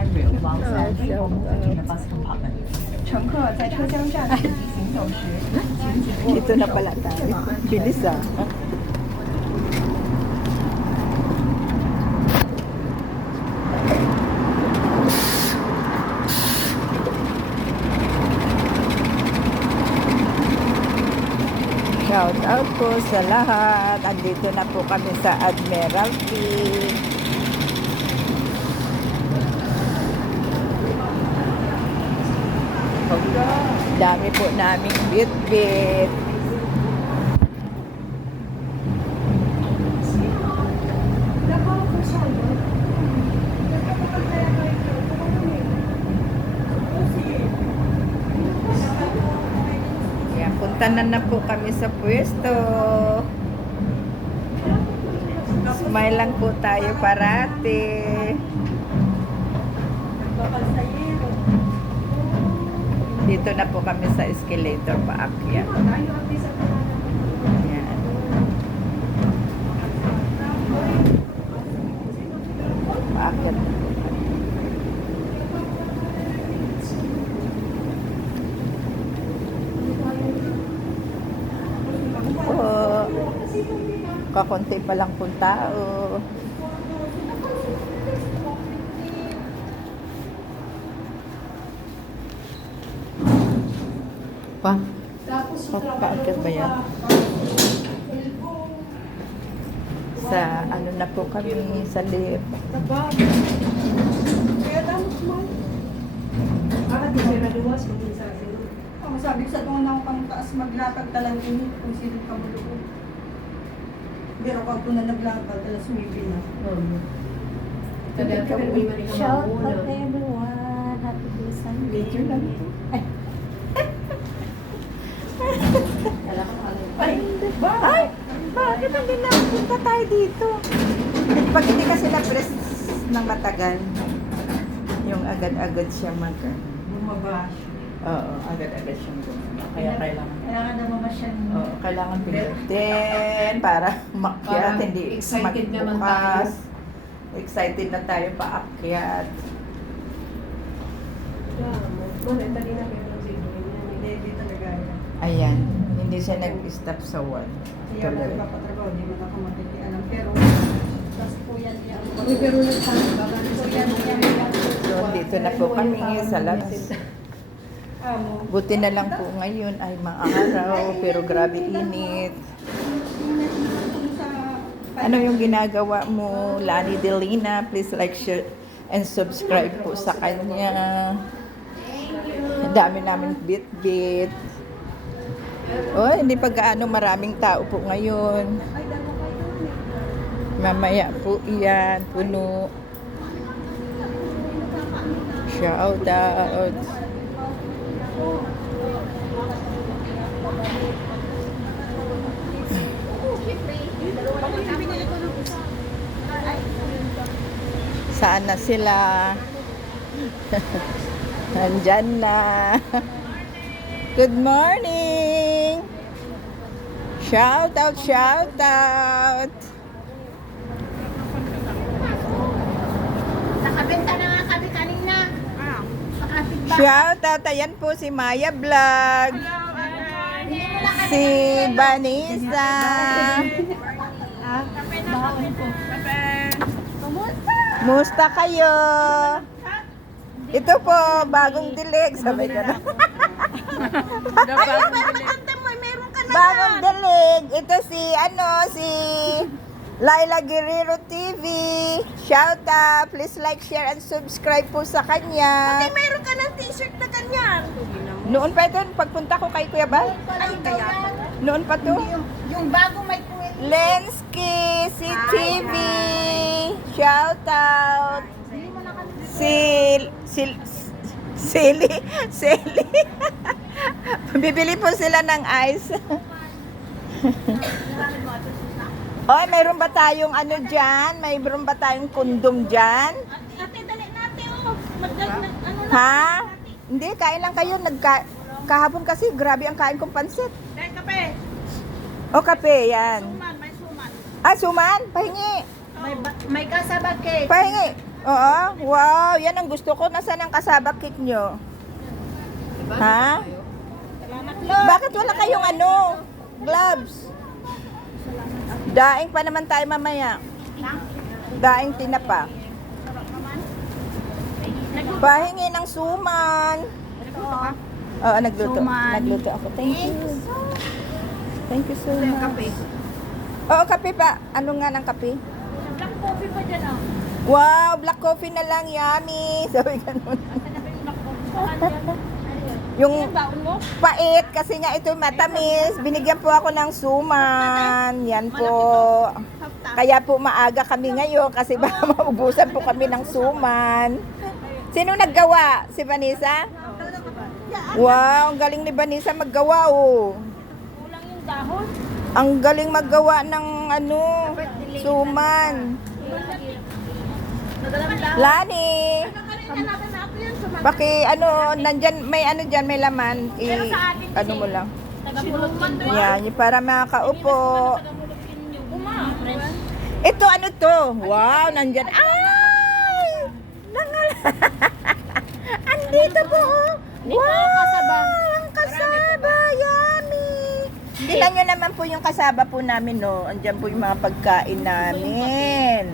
handrail while standing or moving in the bus compartment. 乘客在车厢站立及行走时，请紧握 Dito na pala tayo. Bilis ah. Shout out po sa lahat. Andito na po kami sa Admiralty. Dami po naming bit-bit. Yan, punta na po kami sa pwesto. Smile lang po tayo parati. Dito na po kami sa escalator paakyat. Yan. Paakyat. Oh, kakonti pa lang pong tao. Pa? Paakyat ba yan? Sa ano na po kami sa lift. Sabi ko sa doon ako pang taas maglatag talang ini kung sino ka mo doon. Pero kung ako na naglatag, talas sumipi na. Shout out everyone. Happy day Sunday. Video lang ito. Ay. Ay, bakit hindi napunta tayo dito? Pag hindi kasi na-press ng matagal, yung agad-agad siya Bumaba. Oo, agad-agad siyang gumana. Kaya kailangan. Kailangan na mamasyan mo. Oo, kailangan pinutin para makyat, hindi excited naman magbukas. Excited na tayo paakyat. Hindi talaga yan. Ayan, hindi siya nag-stop sa one. Kaya wala nagpapatrabaho, hindi mo na ako makikialam. Pero, tas po yan yan. Pero nagsabi ba? So yan yan. So, dito na po kami sa labas. Amo. Buti na lang po ngayon ay maaraw, pero grabe init. Ano yung ginagawa mo, Lani Delina? Please like, share, and subscribe po sa kanya. Ang dami namin bit-bit. Oh, hindi pa gaano maraming tao po ngayon. Mamaya po iyan, puno. Shout out. Saan na sila? Nandyan na. Good morning! Shout out, shout out! Nakabenta na nga kami kanina. Shout out, ayan po si Maya Vlog. Si Vanessa. Musta kayo? Ito po, bagong dilig. Sabay ka na. Bagong dilig. Ito si, si Laila Guerrero TV. Shout out. Please like, share, and subscribe po sa kanya. Meron ka ng t-shirt na ganyan. Noon pa ito, pagpunta ko kay Kuya Bal. Ay, kaya pala. Noon pa to. Yung bago may kuwet. Lensky, si TV. Shout out. Silly. Bibili po sila ng ice. Oy, mayroon ba tayong ano dyan? Mayroon ba tayong kondom dyan? Ate, dali natin oh. Ano na? Ha? Hindi, kain lang kayo. Kahapon kasi, grabe ang kain kong pansit. Dahil kape. O, kape, yan. May suman. Ah, suman? Pahingi. May kasabag cake. Pahingi. Oo, wow, yan ang gusto ko. Nasaan ang kasaba cake nyo? Ha? Bakit wala kayong ano? Gloves? Daing pa naman tayo mamaya. Daing tinapa. Pahingi ng suman. Oo, nagluto. Nagluto ako. Thank you. Thank you so much. Oo, kape pa. Ano nga ng kape? Black coffee pa dyan, oh. Wow, black coffee na lang. Yummy. Sabi ganun. Yung pait kasi nga ito matamis. Binigyan po ako ng suman. Yan po. Kaya po maaga kami ngayon kasi baka maubusan po kami ng suman. Sino naggawa? Si Vanessa? Wow, ang galing ni Vanessa maggawa oh. Kulang yung dahon. Ang galing maggawa ng ano, suman. Lani. Paki ano, nandyan, may ano dyan, may laman. Ano mo lang. Taga-pulutin doon. Yan, yung para makaupo. Taga-pulutin yung fresh. Ito, ano to? Wow, nandyan. Ay! Nangal. Andito po. Oh. Wow! Ang kasaba. Yummy. Tingnan nyo naman po yung kasaba po namin, no? Andyan po yung mga pagkain namin.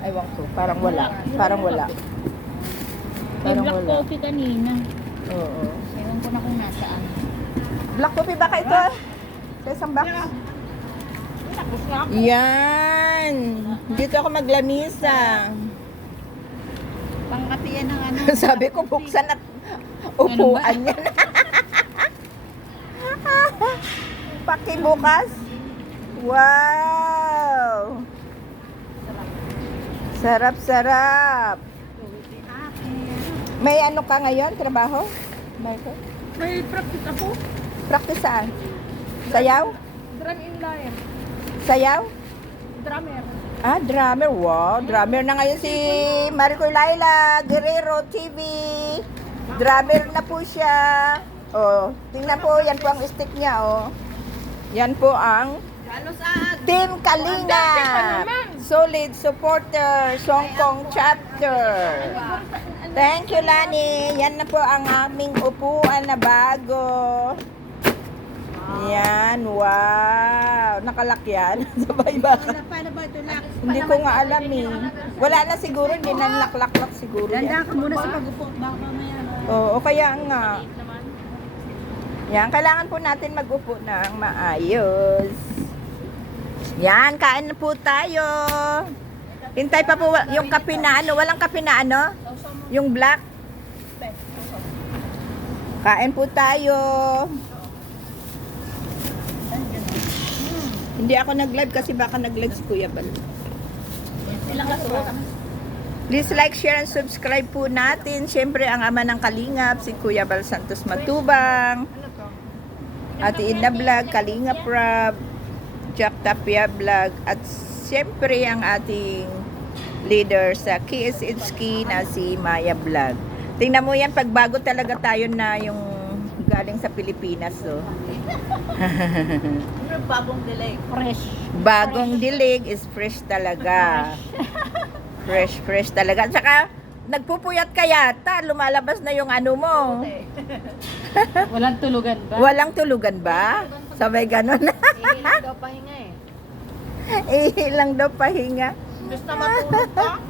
Aywan ko, parang wala. Parang wala. May Parang black wala. coffee kanina. Oo. Ewan ko na kung nasaan. Black coffee baka ito? Sa isang box? Tapos na ako. Yan. Dito ako maglamisa. Pangkati yan ng ano. Sabi ko, buksan at upuan yan. Pakibukas. Wow. Sarap-sarap. May ano ka ngayon? Trabaho? Michael? May practice ako. Practice saan? Sayaw? Drum in live. Sayaw? Drummer. Ah, drummer. Wow, drummer na ngayon si Maricoy Laila Guerrero TV. Drummer na po siya. Oh, tingnan po, yan po ang stick niya, oh. Yan po ang Team Kalinga. Solid supporter, Songkong chapter. Thank you, Lani. Yan na po ang aming upuan na bago. Yan, wow. Nakalakyan. Sabay ba? Paano ba ito lang? Hindi ko nga alam eh. Wala na siguro, hindi na laklak-lak siguro yan. Ka muna sa pag-upo. Baka mamaya. Oo, kaya nga. Yan, kailangan po natin mag-upo ng maayos. Yan, kain na po tayo. Hintay pa po yung kape na ano. Walang kape na ano? Yung black. Kain po tayo. Hindi ako nag-live kasi baka nag-live si Kuya Bal. Please like, share, and subscribe po natin. Siyempre, ang ama ng Kalingap, si Kuya Bal Santos Matubang. Ate Edna Vlog, Kalingap Rab, Jack Tapia Vlog. At siyempre, ang ating leader sa KSHK na si Maya Vlog. Tingnan mo yan, pagbago talaga tayo na yung galing sa Pilipinas. So. Bagong delay. Fresh. Bagong dilig is fresh talaga. Fresh talaga. At saka, nagpupuyat ka yata. Lumalabas na yung ano mo. Walang tulugan ba? Walang tulugan ba? Sabay ganon. Ihilang daw pahinga eh. Ilang daw pahinga. Gusto matulog ka?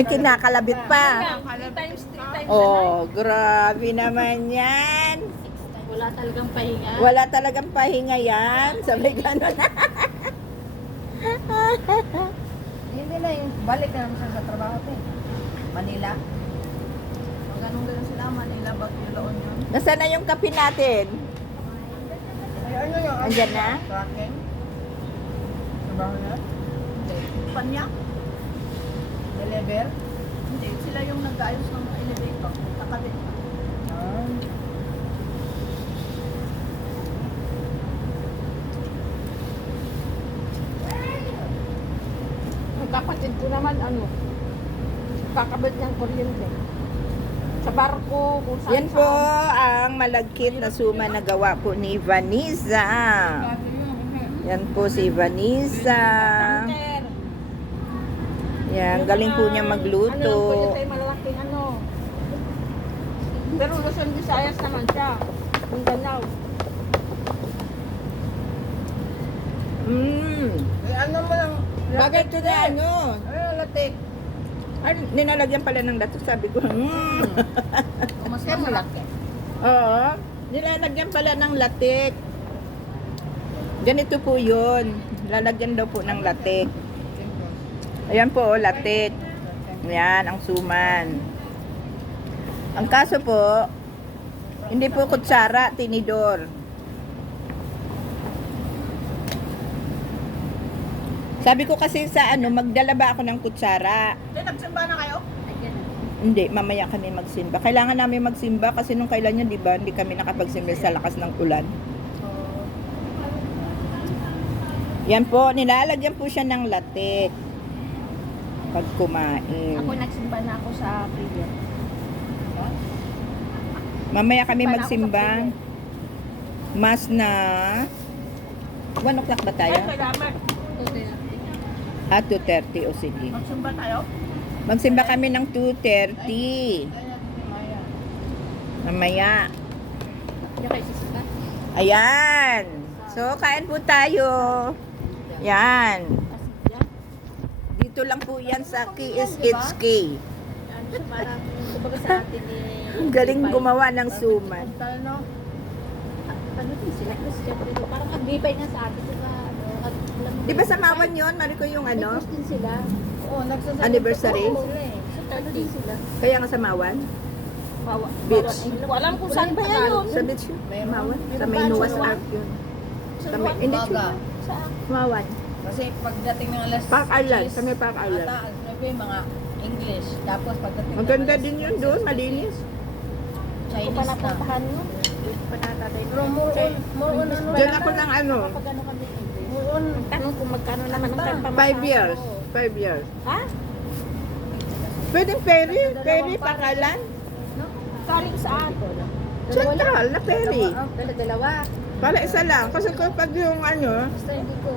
Kinakalabit pa. 3 times Oh, grabe naman yan. Wala talagang pahinga. Wala talagang pahinga yan. Sabay ganon. Hindi na yung balik na naman siya sa trabaho ko eh. Manila. Kung ganun sila, Manila, Baguio, La Union. Nasaan na yung kape natin? Ay, ano yung Andyan na? tracking? Trabaho na? Hindi. Panya? Deliver? Hindi. Sila yung nag-ayos ng elevator. Nakabit. Ang kapatid ko naman ano, kakabit niyang kuryente. Sa barko, kung saan Yan po ang malagkit na suma na gawa po ni Vanessa. Yan po si Vanessa. Yan, galing po niya magluto. Ano lang po tayo malalaking ano. Pero Luzon, Visayas naman siya. Mindanao. Ano mo lang? Bagay to na ano. Ano latik? Ay, ninalagyan pala ng lato, sabi ko. Mas malaki. Oo, nilalagyan pala ng latik. Ganito po yun. Lalagyan daw po ng latik. Ayan po, latik. Ayan, ang suman. Ang kaso po, hindi po kutsara, tinidor. Sabi ko kasi sa ano, magdala ba ako ng kutsara? Nagsimba na kayo? Hindi, mamaya kami magsimba. Kailangan namin magsimba kasi nung kailan yun, di ba, hindi kami nakapagsimba sa lakas ng ulan. Yan po, nilalagyan po siya ng latik pag kumain. Ako nagsimba na ako sa prayer. Mamaya kami Simba na ako sa magsimba. prayer. Mas na 1 o'clock ba tayo? Ay, salamat. At 2:30 o sige. Magsimba tayo? Magsimba kami ng 2:30. Mamaya. Hindi kayo sisika? Ayan. So, kain po tayo. Yan. Dito lang po yan sa KSHK. Ano siya, parang kumbaga sa atin eh. Ang galing gumawa ng suman. Ano din sila? Kasi syempre, parang agbibay nga sa atin. Diba? Di ba sa Mawan yun? Mariko yung ano? din sila. Oo, nagsasabi. Anniversary? Oo, sa 30 sila. Kaya nga sa Mawan? Beach. Hindi ko alam kung saan ba yun. Sa beach yun? Mawan? Sa may Nuwas Ark yun. Sa may, hindi siya. Mawan. Kasi pagdating ng alas Park Island. Sa may Park Island. ata, sabi mga English. Tapos pagdating Ang ganda din yun doon. Malinis. Hindi ko Chinese pa na. napuntahan yun. Panatatay. Pero more on ano. Diyan ako ng ano. Kapag ano kami English. Tanong kung magkano naman ang kanyang 5 years. 5 years. Ha? Pwedeng ferry. Ferry, Park Island. Galing saan? Central na ferry. Dalawa. Para isa lang. Kasi kapag yung ano, Basta hindi ko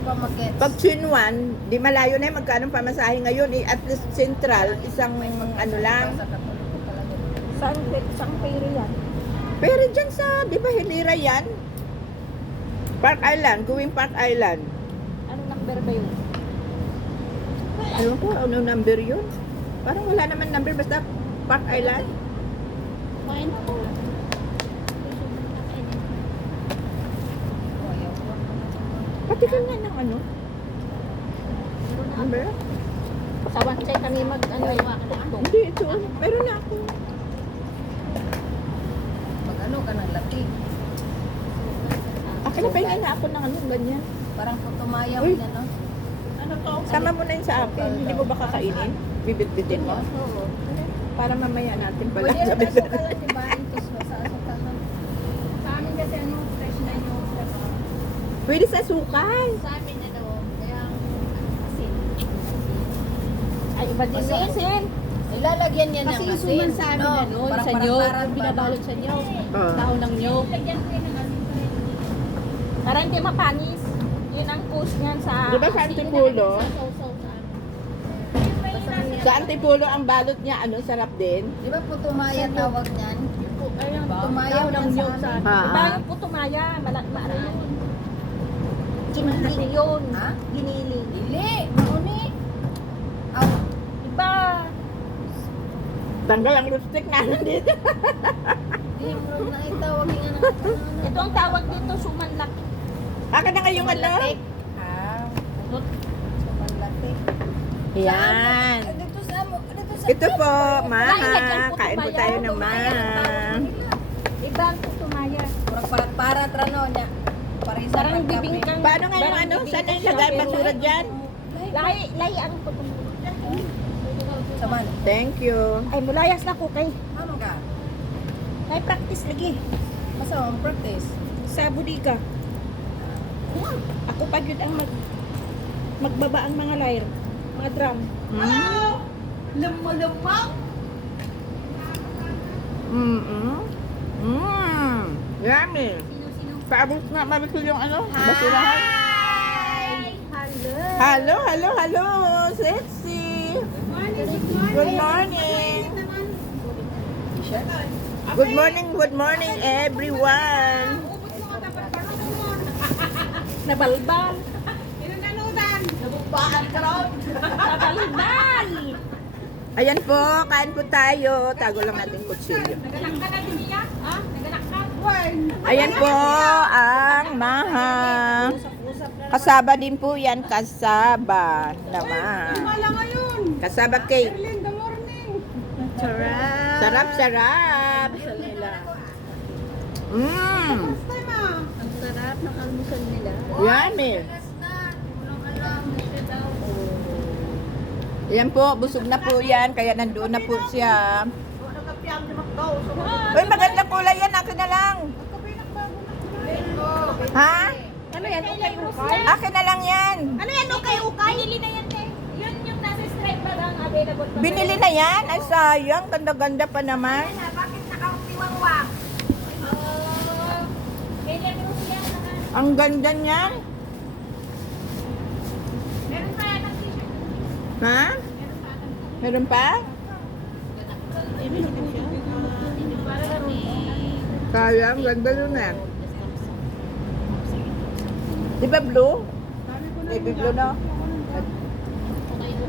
pa mag-gets. pag Chinwan, di malayo na yung magkano pamasahe ngayon. At least Central, isang ano lang. Sa katuliko talaga. Saan ferry yan? Ferry dyan sa, di ba Hilira yan? Park Island, going Park Island. Anong number ba yun? Ewan ko, ano number yun? Parang wala naman number, basta Park Island. Kain ako. Patikan nga ng ano? Number? Sawan tayo kami mag ano tuktok. Hindi, ito. Meron na ako. Pag ano ka ng latik. Akin na pahinga na ako ng ano, ganyan. Parang putumayaw Uy. yan, no? Ano to? Sama mo na yun sa akin. Hindi mo ba kakainin? Bibit-bitin mo. Oo. Para mamaya natin pala. Pwede Sabi rin ko. tayo sa diba? Ito sa asukatan. Sa amin kasi ano, fresh na yung Pwede sa sukal. Sa amin ano, kaya asin. Ay, iba din yung asin. Ilalagyan niya ng Kasi asin. yung suman sa amin, ano, yung sa nyog, yung binabalot sa nyog, Oo. dahon ng nyog. Para hindi mapanis. Yun ang cause niyan sa... Di ba sa Antipulo? Sausaw sa amin. Sa Antipulo ang balot niya, ano, sarap din. Di ba putumaya tawag niyan? Ayun, Tumayaw dahon ng yan nyog sa sa amin. amin. Diba yung putumaya, marami. Giniling yun. Ha? Giniling. Dili, mauni. Aw, Diba? Tanggal ang lipstick na nandito. di mo na itawag nga ng Ito ang tawag dito, sumanlak. Akin na ngayong ano? Latik. Ah, sumanlatik. Yan. Dito sa dito sa Ito po, maha. Kain po tayo ng maha. Diba ang putumaya? para trano niya. Parisa Parang bibingkang... Paano nga yung parang ano? bibingkang Saan yung lagay siya, basura pero- dyan? Lay ang putumaya. Saman. Thank you. Ay, mulayas na ko kay. Ano ka? Ay, practice lagi. Masa ang practice? Sa budiga. Ako pa yun ang magbaba ang mga lyre. Mga drum. Lumang. Yummy. Paabot nga, mabikil yung ano? Basurahan. Hello. Hello, hello, hello. Sexy. Good morning. Good morning everyone. Nabalbal. Ayan po, kain po tayo. Tago lang natin kutsilyo. Ayan po ang mahang. Kasaba din po yan, kasaba naman. Kasaba cake. Sarap, sarap. Mmm. Ang sarap ng almusal nila. Yummy. Yan po, busog na po yan, kaya nandoon na po siya. Uy, magandang kulay yan, akin na lang. Ha? Ano yan? Okay. Akin na lang yan. Ano yan? Okay. Binili na yan, te. Yun yung nasa stripe ba ang available pa? Binili na yan? Ay, sayang, ganda-ganda pa naman. Bakit nakakutiwang-wang? Kailan yung yan? Ang ganda niyan. Meron pa yan ang t-shirt. Ha? Meron pa? Sayang, ganda yun eh. Di ba blue? Baby blue na.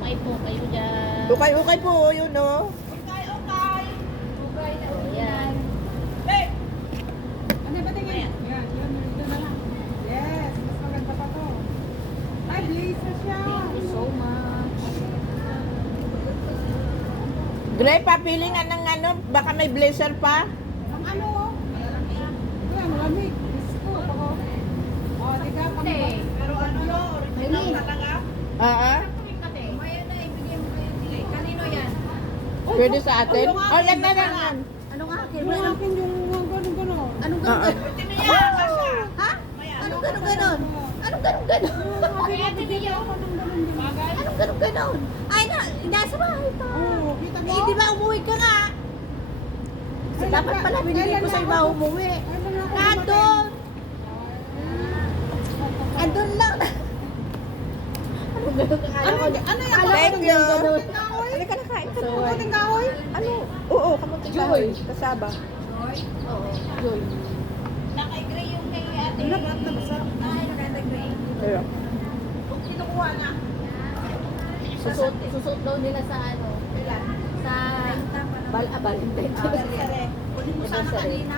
Okay po kayo dyan. Ukay-ukay po, yun no. Yan. Ano ba tingin? Yan, yun na lang. Yes, mas maganda pa to. Ay, blazer siya. Thank you so much. Dre, papili nga ng ano, baka may blazer pa. Ang ano, oh. Ayan, malamig. Gusto ko. Oh, tiga, pang... Pero ano, original talaga. Oo. Kanino yan? Pwede sa atin? Oh, yan na lang. Anong akin? Yung akin yung gano'n-gano'n. Anong Oo. Ha? Anong ganon-ganon? Anong ganon-ganon? Anong ganon-ganon? Ay, nasa bahay pa. Oo, kita mo? Eh, di ba umuwi ka nga? Dapat pala binili ko sa iba umuwi. Nandun! Andun lang. Anong ganon? Ano yan? Thank you. Kahoy? Halika na kain. Kamuting kahoy? Ano? Oo, kamuting kahoy. Kasaba. Oo, yun. Naka-gray yung kay ate. Lahat na masarap. Pero, Kinukuha na. Susot daw nila sa ano? Sa Valentine. Uli mo sana kanina.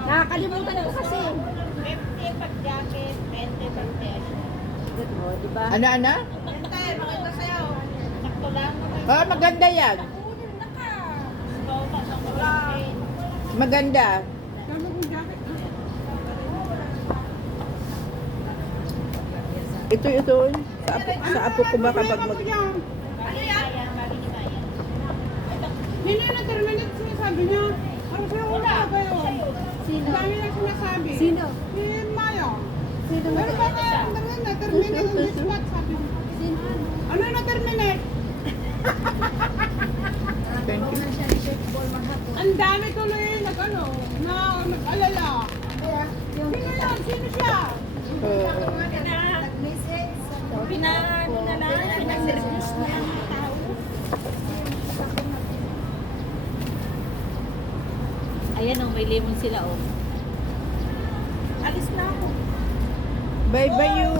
Nakakalimutan ko kasi. 50 pag jacket, 20 pag peso. Oh, di ba? ano? Hindi, maganda sa'yo. Sakto lang. Oh, maganda yan. Sakto lang. Maganda. Kano kung jacket? Ito. Sa apo ko ba kapag mag... Ano yan? Hindi na terminate sinasabi niya. Ano sa'yo una kayo? Sino? Dami na sinasabi. Sino? Si Maya. Sino Pero ba na terminate on this spot sabi mo? Sino? Ano na terminate? Thank you. Ang dami tuloy nag-alala. Sino yan? Sino siya? Pinaano na lang, pinaservice na yung tao. Ayan oh, may lemon sila oh. Alis na ako. Bye-bye you.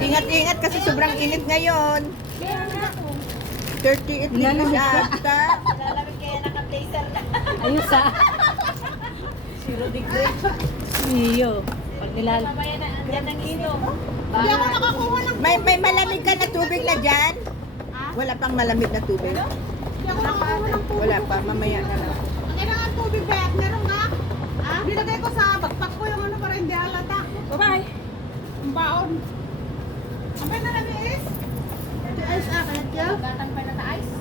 Ingat-ingat kasi sobrang init ngayon. 38 degrees ata. Ayos ah. 0 degree. Iyo. Pag nilalamayan na, andyan ang inom. Hindi ako nakakuha ng... May malamig ka na tubig na dyan? Wala pang malamig na tubig. Hindi ako nakakuha ng tubig. Wala pa, mamaya na lang. Ang kailangan tubig ba? Meron nga? Nilagay ko sa backpack ko yung ano para hindi halata. Bye-bye. Ang baon. Ang na lang is? Ito ice ah, kaya tiyo? Batang pa na ice.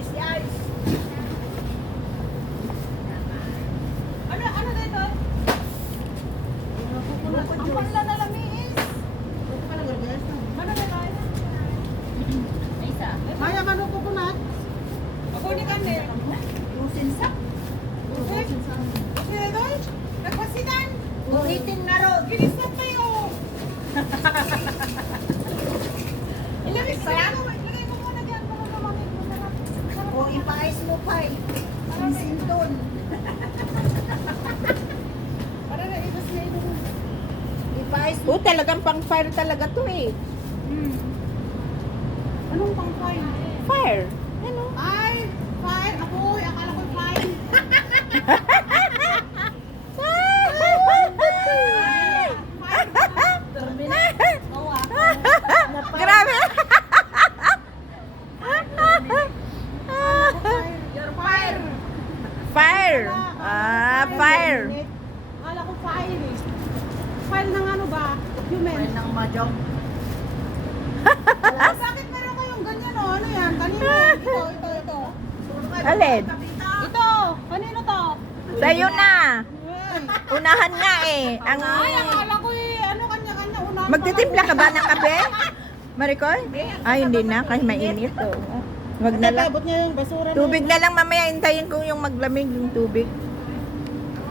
Is the ice. Ano dito? Ang panla na lang is? Ano na tayo? Isa. Maya, manong kukunat? Ako ni Kande. Lusin sa? Lusin sa? Lusin doon? Nagpasidan? Ulitin na ro. Ginis na tayo. Pais. Oh, talagang pang fire talaga to eh. Anong pang fire? Fire. Ano? Ay, fire. Apoy, akala ko fire. Grabe. Your fire. Fire. Fire. Akala ko fire eh. Fire ng ano ba? Human. Ng majong. Bakit meron kayong ganyan o? Ano yan? Kanino yan? Ito. Alin? Ito. Kanino to? Sa'yo na. Unahan nga eh. Ang Ay, akala ko eh. Ano kanya-kanya unahan. magtitimpla ka ba ng kape? Maricoy? Ay, hindi na. Kahit mainit. Wag na lang. Tabot niya yung basura. Tubig na lang mamaya. Hintayin ko yung maglamig yung tubig.